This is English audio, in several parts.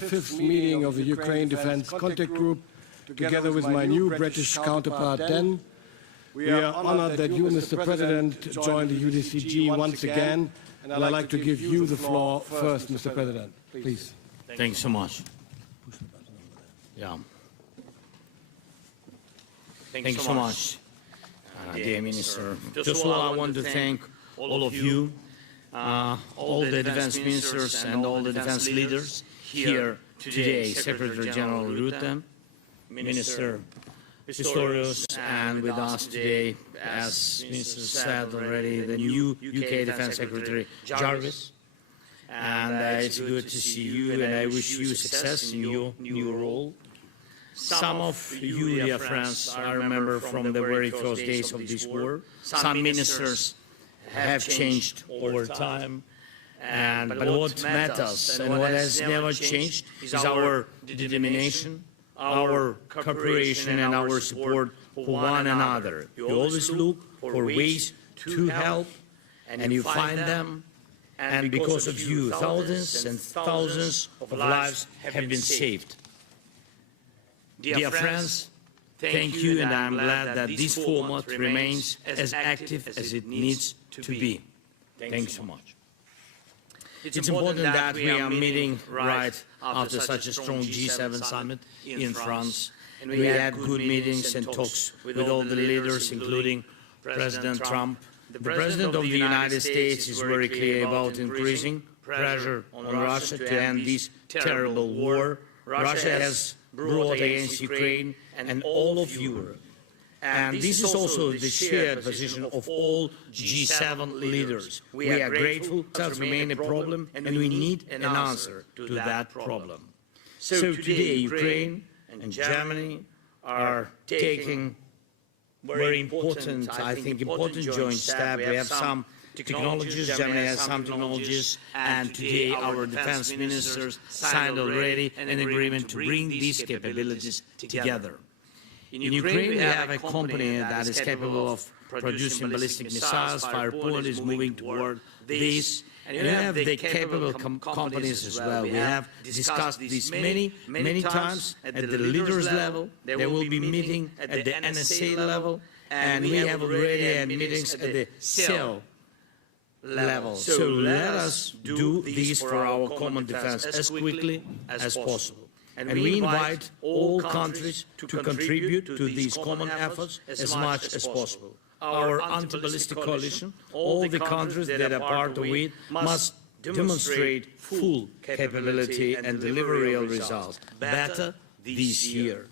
fifth meeting of the Ukraine Defense Contact Group, together with my new British counterpart, Dan. We are honored that you, Mr. President, joined the UDCG once again, and I'd like to give you the floor first, Mr. President. Please. Thanks so much. Yeah. Thanks so much, dear Minister. First of all, I want to thank all of you, all the defense ministers and all the defense leaders here today, Secretary General Rutte, Minister Pistorius, and with us today, as Minister said already, the new UK Defense Secretary Jarvis. And it's good to see you, and I wish you success in your new role. Some of you, dear friends, I remember from the very first days of this war, some ministers have changed over time, but what matters and what has never changed is our determination, our cooperation and our support for one another. You always look for ways to help, and you find them, and because of you, thousands and thousands of lives have been saved. Dear friends, thank you, and I'm glad that this format remains as active as it needs to be. Thanks so much. It's important that we are meeting right after such a strong G7 summit in France, and we had good meetings and talks with all the leaders, including President Trump. The President of the United States is very clear about increasing pressure on Russia to end this terrible war Russia has brought against Ukraine and all of Europe. And this is also the shared position of all G7 leaders. We are grateful that remains a problem, and we need an answer to that problem. So today, Ukraine and Germany are taking very important, I think, important joint step. We have some technologies, Germany has some technologies, and today our defense ministers signed already an agreement to bring these capabilities together. In Ukraine, we have a company that is capable of producing ballistic missiles. Firepoint is moving toward this. And you have the capable companies as well. We have discussed this many times at the leaders level. There will be meeting at the NSA level, and we have already had meetings at the cell level. So let us do this for our common defense as quickly as possible. And we invite all countries to contribute to these common efforts as much as possible. Our anti-ballistic coalition, all the countries that are part of it, must demonstrate full capability and deliver real results, better this year.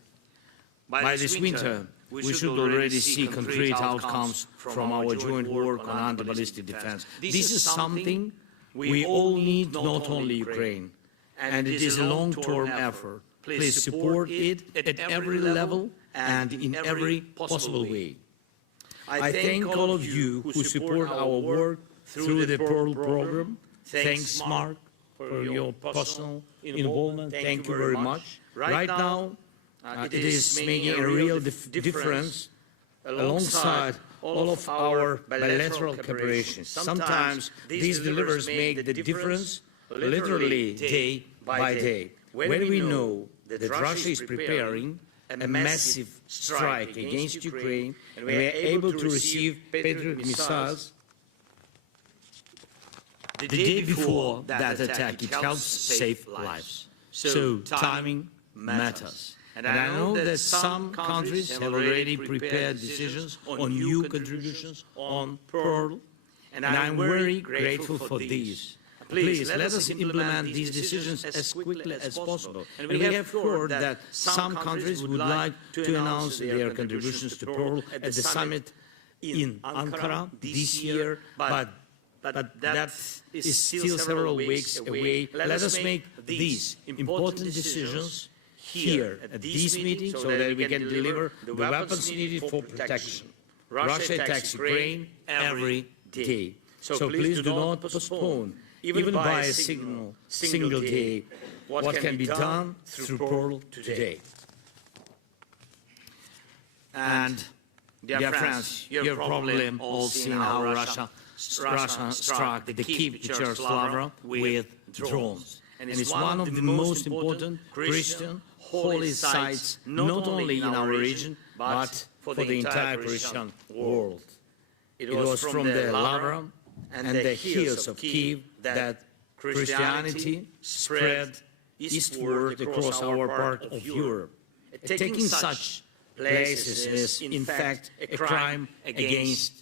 By this winter, we should already see concrete outcomes from our joint work on anti-ballistic defense. This is something we all need, not only Ukraine, and it is a long-term effort. Please support it at every level and in every possible way. I thank all of you who support our work through the Pearl program. Thanks, Mark, for your personal involvement. Thank you very much. Right now, it is making a real difference alongside all of our bilateral cooperation. Sometimes these delivers make the difference literally day by day. When we know that Russia is preparing a massive strike against Ukraine, and we are able to receive Patriot missiles the day before that attack, it helps save lives. So timing matters. And I know that some countries have already prepared decisions on new contributions on Pearl, and I'm very grateful for these. Please, let us implement these decisions as quickly as possible. And we have heard that some countries would like to announce their contributions to Pearl at the summit in Ankara this year, but that is still several weeks away. Let us make these important decisions here at this meeting so that we can deliver the weapons needed for protection. Russia attacks Ukraine every day. So please do not postpone, even by a single day, what can be done through Pearl today. And, dear friends, you have probably all seen how Russia struck the Kyiv Chersolavra with drones. and is one of the most important Christian holy sites, not only in our region, but for the entire Christian world. It was from the Lavra and the hills of Kiev that Christianity spread eastward across our part of Europe. Taking such places is, in fact, a crime against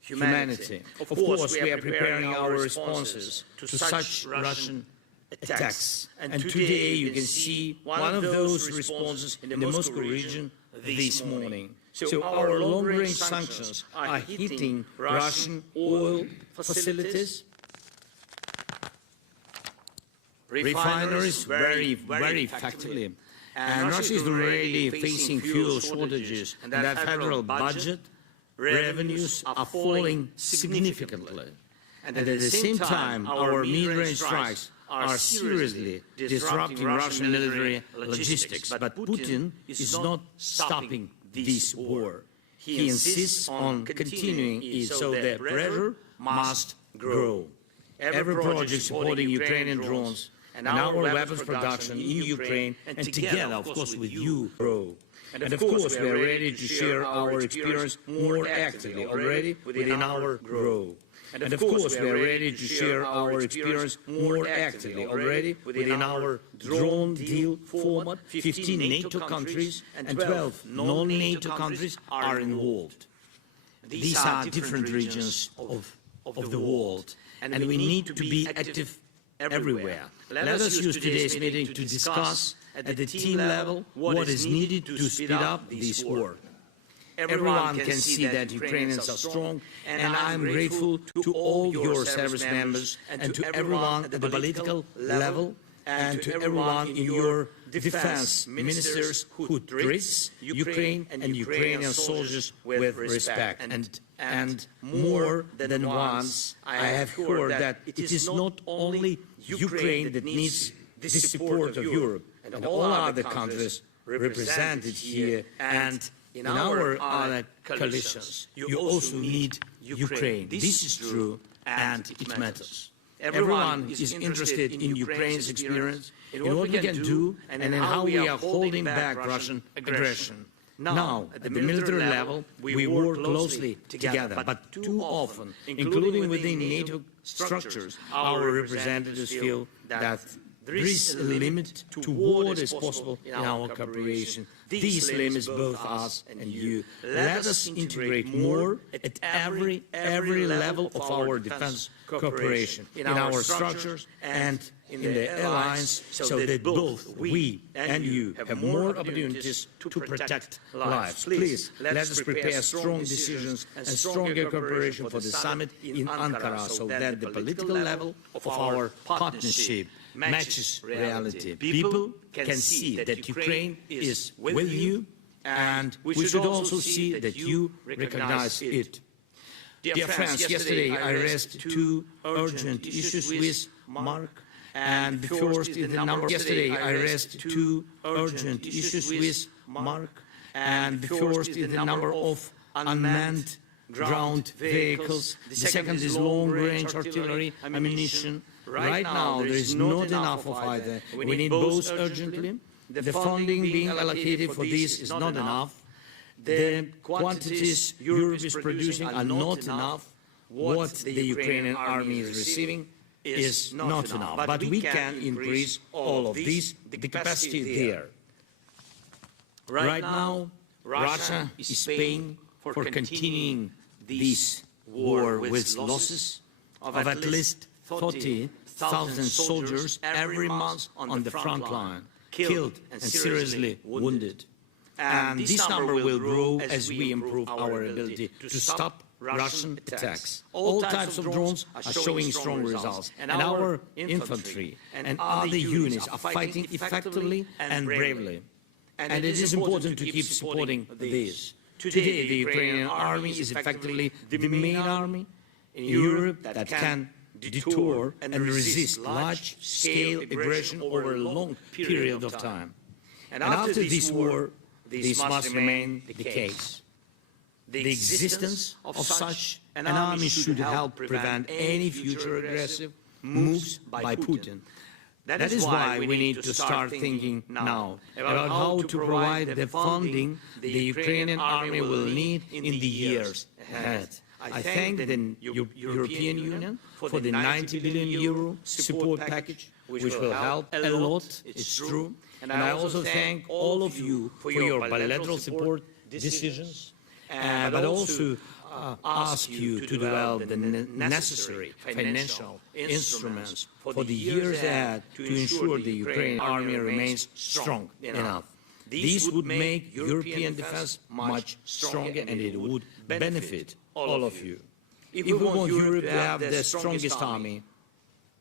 humanity. Of course, we are preparing our responses to such Russian attacks. And today you can see one of those responses in the Moscow region this morning. So our long-range sanctions are hitting Russian oil facilities, refineries very effectively. And Russia is already facing fuel shortages, and that federal budget revenues are falling significantly. And at the same time, our mid-range strikes are seriously disrupting Russian military logistics. But Putin is not stopping this war. He insists on continuing it, so the pressure must grow. Every project supporting Ukrainian drones and our weapons production in Ukraine, and together, of course, with you, grow. And of course, we are ready to share our experience more actively already within our grow. And of course, we are ready to share our experience more actively already within our drone deal format. 15 NATO countries and 12 non-NATO countries are involved. These are different regions of the world, and we need to be active everywhere. Let us use today's meeting to discuss at the team level what is needed to speed up this war. Everyone can see that Ukrainians are strong, and I am grateful to all your service members and to everyone at the political level and to everyone in your defense ministers who treats Ukraine and Ukrainian soldiers with respect. And more than once, I have heard that it is not only Ukraine that needs the support of Europe and all other countries represented here and in our other coalitions. You also need Ukraine. This is true, and it matters. Everyone is interested in Ukraine's experience, in what we can do, and in how we are holding back Russian aggression. Now, at the military level, we work closely together, but too often, including within NATO structures, our representatives feel that there is a limit to what is possible in our cooperation. This limits both us and you. Let us integrate more at every level of our defense cooperation, in our structures and in the alliance, so that both we and you have more opportunities to protect lives. Please, let us prepare strong decisions and stronger cooperation for the summit in Ankara, so that the political level of our partnership matches reality. People can see that Ukraine is with you, and we should also see that you recognize it. Dear friends, yesterday I raised two urgent issues with Mark, and the first is the number. Yesterday I raised two urgent issues with Mark, and the first is the number of unmanned ground vehicles. The second is long-range artillery ammunition. Right now, there is not enough of either. We need both urgently. The funding being allocated for this is not enough. The quantities Europe is producing are not enough. What the Ukrainian army is receiving is not enough. But we can increase all of this, the capacity there. Right now, Russia is paying for continuing this war with losses of at least 30,000 soldiers every month on the front line, killed and seriously wounded. And this number will grow as we improve our ability to stop Russian attacks. All types of drones are showing strong results, and our infantry and other units are fighting effectively and bravely. And it is important to keep supporting this. Today, the Ukrainian army is effectively the main army in Europe that can deter and resist large-scale aggression over a long period of time. And after this war, this must remain the case. The existence of such an army should help prevent any future aggressive moves by Putin. That is why we need to start thinking now about how to provide the funding the Ukrainian army will need in the years ahead. I thank the European Union for the 90 billion euro support package, which will help a lot, it's true. And I also thank all of you for your bilateral support decisions, but also ask you to develop the necessary financial instruments for the years ahead to ensure the Ukrainian army remains strong enough. This would make European defense much stronger, and it would benefit all of you. If we want Europe to have the strongest army,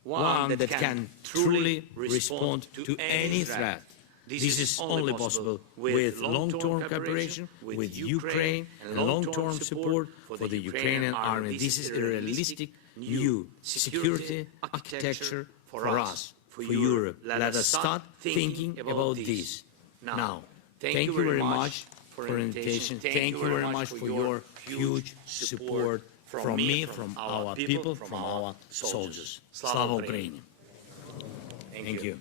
one that can truly respond to any threat, this is only possible with long-term cooperation with Ukraine and long-term support for the Ukrainian army. This is a realistic new security architecture for us, for Europe. Let us start thinking about this now. Thank you very much for the invitation. Thank you very much for your huge support from me, from our people, from our soldiers. Slava Ukraini. Thank you.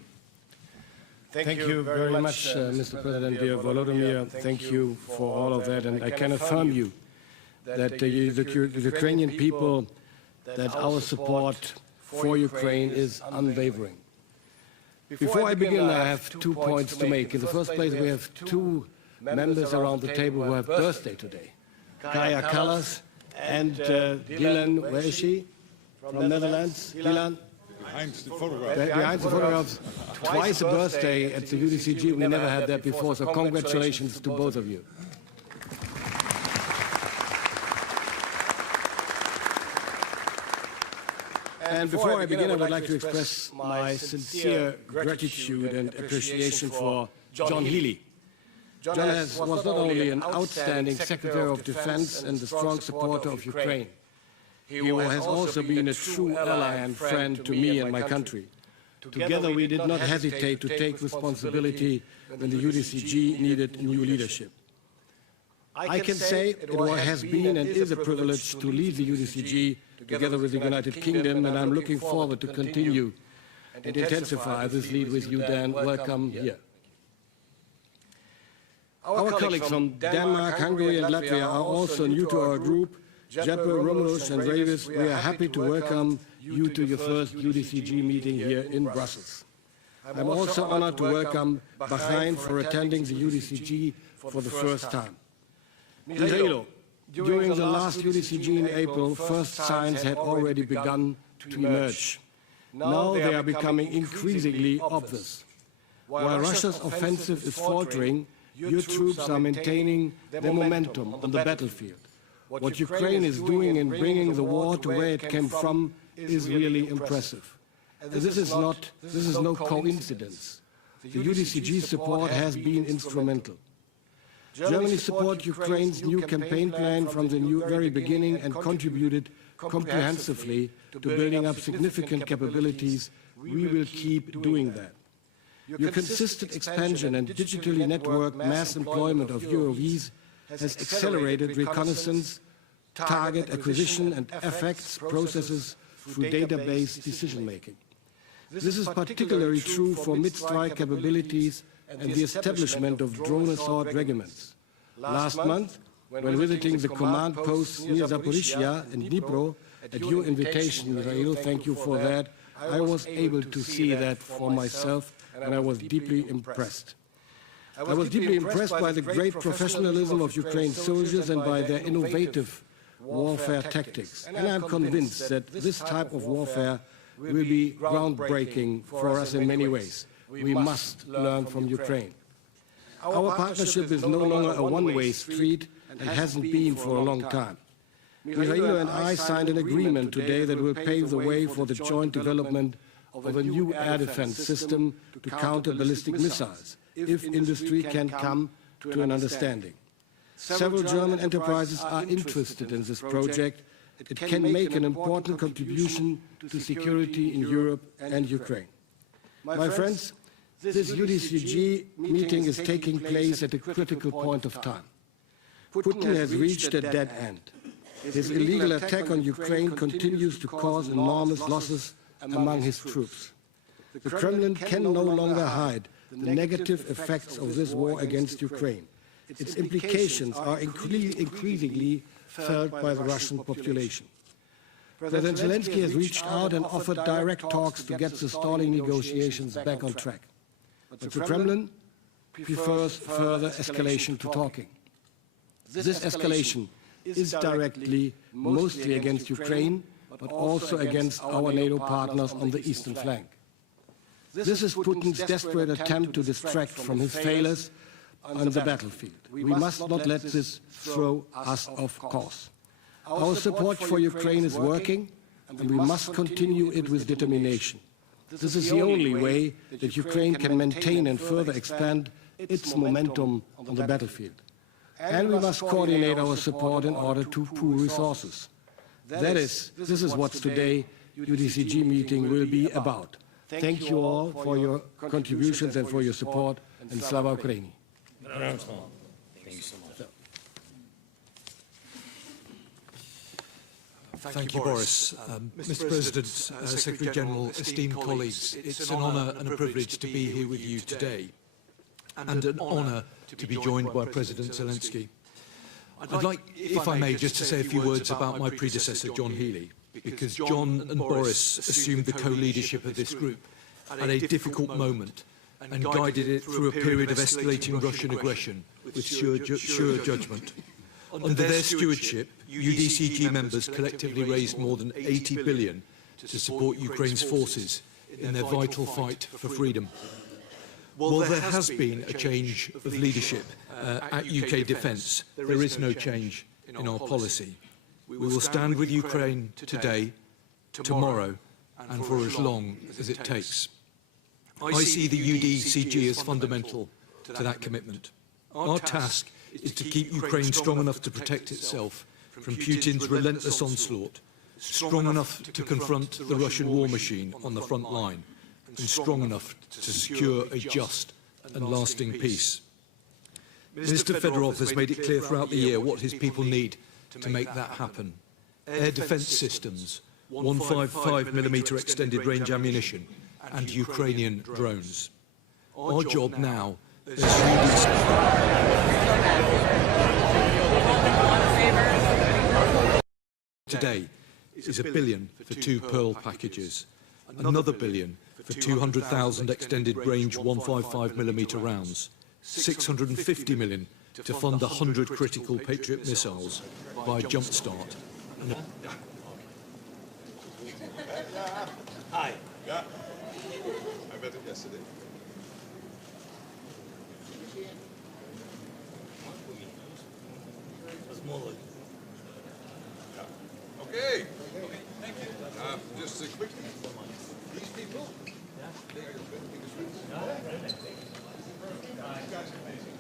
Thank you very much, Mr. President, dear Volodymyr. Thank you for all of that. And I can affirm you that the Ukrainian people, that our support for Ukraine is unwavering. Before I begin, I have 2 points to make. In the first place, we have 2 members around the table who have birthday today. Kaya Kallas and Dylan, where is she? From Netherlands? Dylan? Behind the photographs. Twice a birthday at the UDCG. We never had that before, so congratulations to both of you. And before I begin, I would like to express my sincere gratitude and appreciation for John Healey. John was not only an outstanding Secretary of Defense and a strong supporter of Ukraine, he has also been a true ally and friend to me and my country. Together, we did not hesitate to take responsibility when the UDCG needed new leadership. I can say it has been and is a privilege to lead the UDCG together with the United Kingdom, and I'm looking forward to continue and intensify this lead with you, Dan. Welcome here. Our colleagues from Denmark, Hungary, and Latvia are also new to our group. Jeppe, Romulus, and Ravis, we are happy to welcome you to your first UDCG meeting here in Brussels. I'm also honored to welcome Bahrain for attending the UDCG for the first time. Mihailo, during the last UDCG in April, first signs had already begun to emerge. Now they are becoming increasingly obvious. While Russia's offensive is faltering, your troops are maintaining their momentum on the battlefield. What Ukraine is doing in bringing the war to where it came from is really impressive. This is no coincidence. The UDCG support has been instrumental. Germany supported Ukraine's new campaign plan from the very beginning and contributed comprehensively to building up significant capabilities. We will keep doing that. Your consistent expansion and digitally networked mass employment of UAVs has accelerated reconnaissance, target acquisition, and effects processes through database decision-making. This is particularly true for mid-strike capabilities and the establishment of drone assault regiments. Last month, when visiting the command posts near Zaporizhia and Dnipro, at your invitation, Mikhail, thank you for that, I was able to see that for myself, and I was deeply impressed. I was deeply impressed by the great professionalism of Ukraine's soldiers and by their innovative warfare tactics. And I'm convinced that this type of warfare will be groundbreaking for us in many ways. We must learn from Ukraine. Our partnership is no longer a one-way street and hasn't been for a long time. Mikhailo and I signed an agreement today that will pave the way for the joint development of a new air defense system to counter ballistic missiles, if industry can come to an understanding. Several German enterprises are interested in this project. It can make an important contribution to security in Europe and Ukraine. My friends, this UDCG meeting is taking place at a critical point of time. Putin has reached a dead end. His illegal attack on Ukraine continues to cause enormous losses among his troops. The Kremlin can no longer hide the negative effects of this war against Ukraine. Its implications are increasingly felt by the Russian population. President Zelensky has reached out and offered direct talks to get the stalling negotiations back on track. But the Kremlin prefers further escalation to talking. This escalation is directly, mostly against Ukraine, but also against our NATO partners on the eastern flank. This is Putin's desperate attempt to distract from his failures on the battlefield. We must not let this throw us off course. Our support for Ukraine is working, and we must continue it with determination. This is the only way that Ukraine can maintain and further expand its momentum on the battlefield. And we must coordinate our support in order to pool resources. This is what today's UDCG meeting will be about. Thank you all for your contributions and for your support, and Slava Ukraini. Thank you so much. Thank you, Boris. Mr. President, Secretary General, esteemed colleagues, it's an honour and a privilege to be here with you today, and an honour to be joined by President Zelensky. I'd like, if I may, just to say a few words about my predecessor, John Healey, because John and Boris assumed the co-leadership of this group at a difficult moment and guided it through a period of escalating Russian aggression with sure judgment. Under their stewardship, UDCG members collectively raised more than 80 billion to support Ukraine's forces in their vital fight for freedom. While there has been a change of leadership at UK Defence, there is no change in our policy. We will stand with Ukraine today, tomorrow, and for as long as it takes. I see the UDCG as fundamental to that commitment. Our task is to keep Ukraine strong enough to protect itself from Putin's relentless onslaught, strong enough to confront the Russian war machine on the front line, and strong enough to secure a just and lasting peace. Minister Fedorov has made it clear throughout the year what his people need to make that happen. Air defence systems, 155mm extended range ammunition, and Ukrainian drones. Our job now is today is $1 billion for 2 Pearl packages, another $1 billion for 200,000 extended range 155mm rounds, 650 million to fund 100 critical Patriot missiles by Jumpstart. Hi. Yeah, I met him yesterday. Okay. Thank you. Just quickly, these people, they are your biggest friends. You guys are amazing.